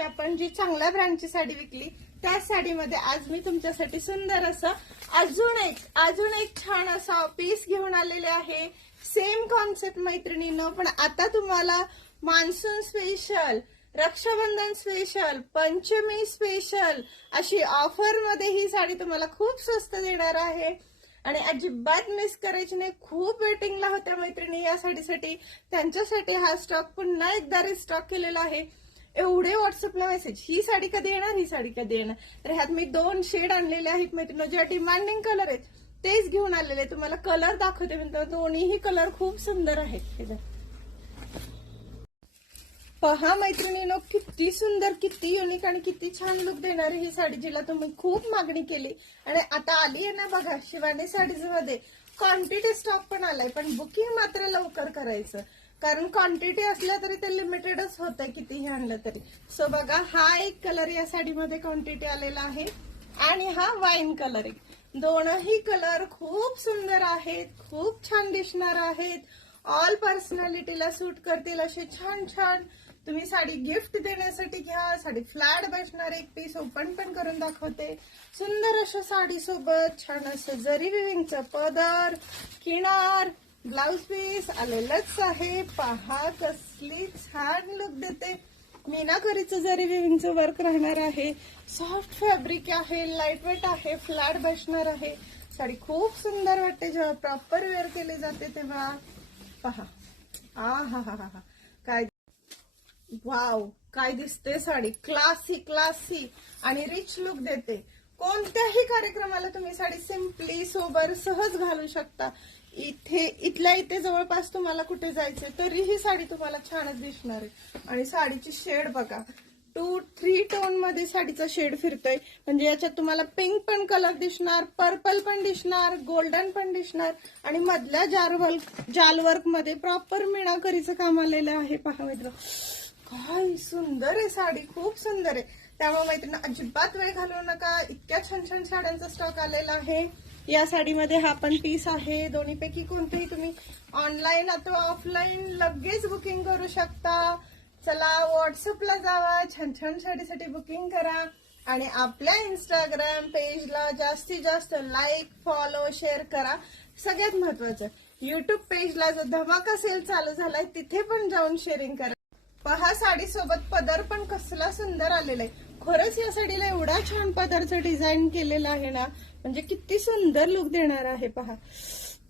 मागची आपण जी चांगल्या ब्रँडची साडी विकली त्याच साडीमध्ये आज मी तुमच्यासाठी सुंदर असं अजून एक अजून एक छान असा पीस घेऊन आलेले आहे. सेम कॉन्सेप्ट मैत्रिणीनं पण आता तुम्हाला monsoon special Rakshabandhan special Panchami special अशी ऑफरमध्ये ही साडी तुम्हाला खूप स्वस्त देणार आहे. आणि अजिबात मिस करायची नाही. खूप वेटिंगला होत्या मैत्रिणी या साडीसाठी. त्यांच्यासाठी हा स्टॉक पुन्हा एकदा रिस्टॉक केलेला आहे. एवढे व्हॉट्सअपला मेसेज ही साडी कधी येणार? ही साडी कधी येणार? तर ह्यात मी दोन शेड आणलेले आहेत मैत्रिणी ज्या डिमांडिंग कलर आहेत तेच घेऊन आलेले तुम्हाला कलर दाखवते म्हणतो दोन्हीही कलर खूप सुंदर आहेत. पहा मैत्रिणीनो किती सुंदर किती युनिक आणि किती छान लुक देणारी ही साडी जिला तुम्ही खूप मागणी केली. आणि आता आली आहे ना बघा शिवानी साडीजमध्ये क्वांटिटी स्टॉक पण आलाय पण बुकिंग मात्र लवकर करायचं. कारण क्वांटिटी असल्या तरी ते लिमिटेडच होतं कितीही आणलं तरी. सो बघा हा एक कलर या साडीमध्ये क्वांटिटी आलेला आहे. आणि हा वाईन कलर एक. दोनही कलर खूप सुंदर आहेत खूप छान दिसणार आहेत. ऑल पर्सनॅलिटीला सूट करतील असे छान छान. तुम्ही साडी गिफ्ट देण्यासाठी घ्या साडी फ्लॅट बसणार एक पीस ओपन पण करून दाखवते. सुंदर अशा साडी सोबत छान असं जरी विविंगचं पदर किनार ब्लाउज पीस आलेलंच आहे. पहा कसली छान लुक देते. मीनाकरीचं जरी विविंगचं वर्क राहणार आहे. सॉफ्ट फॅब्रिक आहे लाइट वेट आहे फ्लॅट बसणार आहे. साडी खूप सुंदर वाटते. जेव्हा प्रॉपर वेअर केली जाते तेव्हा. पहा. आ हा हा हा हा काय वाव काय दिसते साडी. क्लासी क्लासी आणि रिच लुक देते. कोणत्याही कार्यक्रमाला तुम्ही साडी सिम्पली सोबर सहज घालू शकता. इथे इथल्या इथे जवळपास तुम्हाला कुठे जायचंय तरी ही साडी तुम्हाला छानच दिसणार आहे. आणि साडीची शेड बघा. टू थ्री टोनमध्ये साडीचा शेड फिरतोय. म्हणजे याच्यात तुम्हाला पिंक पण कलर दिसणार पर्पल पण दिसणार गोल्डन पण दिसणार. आणि मधल्या जारवल जालवर्कमध्ये प्रॉपर मिणाकरीचं काम आलेलं आहे. पहा मित्र. काय सुंदर आहे साडी. खूप सुंदर आहे. त्यामुळे मैत्रिणी अजिबात वेळ घालवू नका. इतक्या छान छान साड्यांचा स्टॉक आलेला आहे. या साडीमध्ये हा पण पीस आहे. दोन्हीपैकी कोणतेही तुम्ही ऑनलाईन अथवा ऑफलाईन लगेच बुकिंग करू शकता. चला व्हॉट्सअपला जावा. छान छान साडीसाठी बुकिंग करा. आणि आपल्या इंस्टाग्राम पेजला जास्तीत जास्त लाईक फॉलो शेअर करा. सगळ्यात महत्वाचं युट्यूब पेजला जो धमाका सेल चालू झालाय तिथे पण जाऊन शेअरिंग करा. पहा साडीसोबत पदर पण कसला सुंदर आलेला आहे खरंच या साडीला एवढा छान पदार्थ डिझाईन केलेला आहे ना म्हणजे किती सुंदर लुक देणार आहे पहा.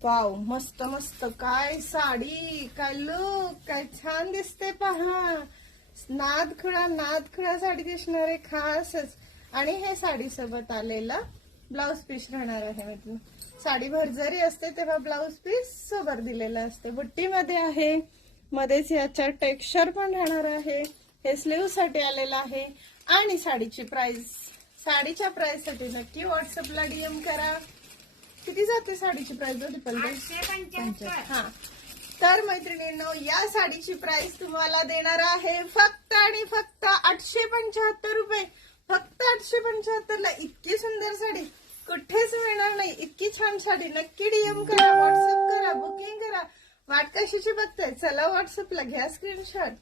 वाव मस्त मस्त. काय साडी काय लुक काय छान दिसते पहा. नादखुळा नादखुळा साडी दिसणार आहे खासच. आणि हे साडी सोबत आलेलं ब्लाऊज पीस राहणार आहे मित्र साडी भरजरी असते तेव्हा ब्लाऊज पीस सोबत दिलेलं असते. बुट्टीमध्ये आहे. मध्येच याच्या टेक्स्चर पण राहणार आहे. हे स्लीवसाठी आलेलं आहे. आणि साडीची प्राइस साडीच्या प्राइससाठी नक्की व्हॉट्सअपला डीएम करा. किती जाते साडीची प्राइस होती हा. तर मैत्रिणींनो या साडीची प्राइस तुम्हाला देणार आहे फक्त आणि फक्त आठशे पंच्याहत्तर रुपये. फक्त आठशे पंच्याहत्तर ला इतकी सुंदर साडी. कुठेच मिळणार नाही. इतकी छान साडी. नक्की डीएम करा व्हॉट्सअप करा बुकिंग करा. वाट कशाची बघताय? चला व्हॉट्सअपला घ्या स्क्रीनशॉट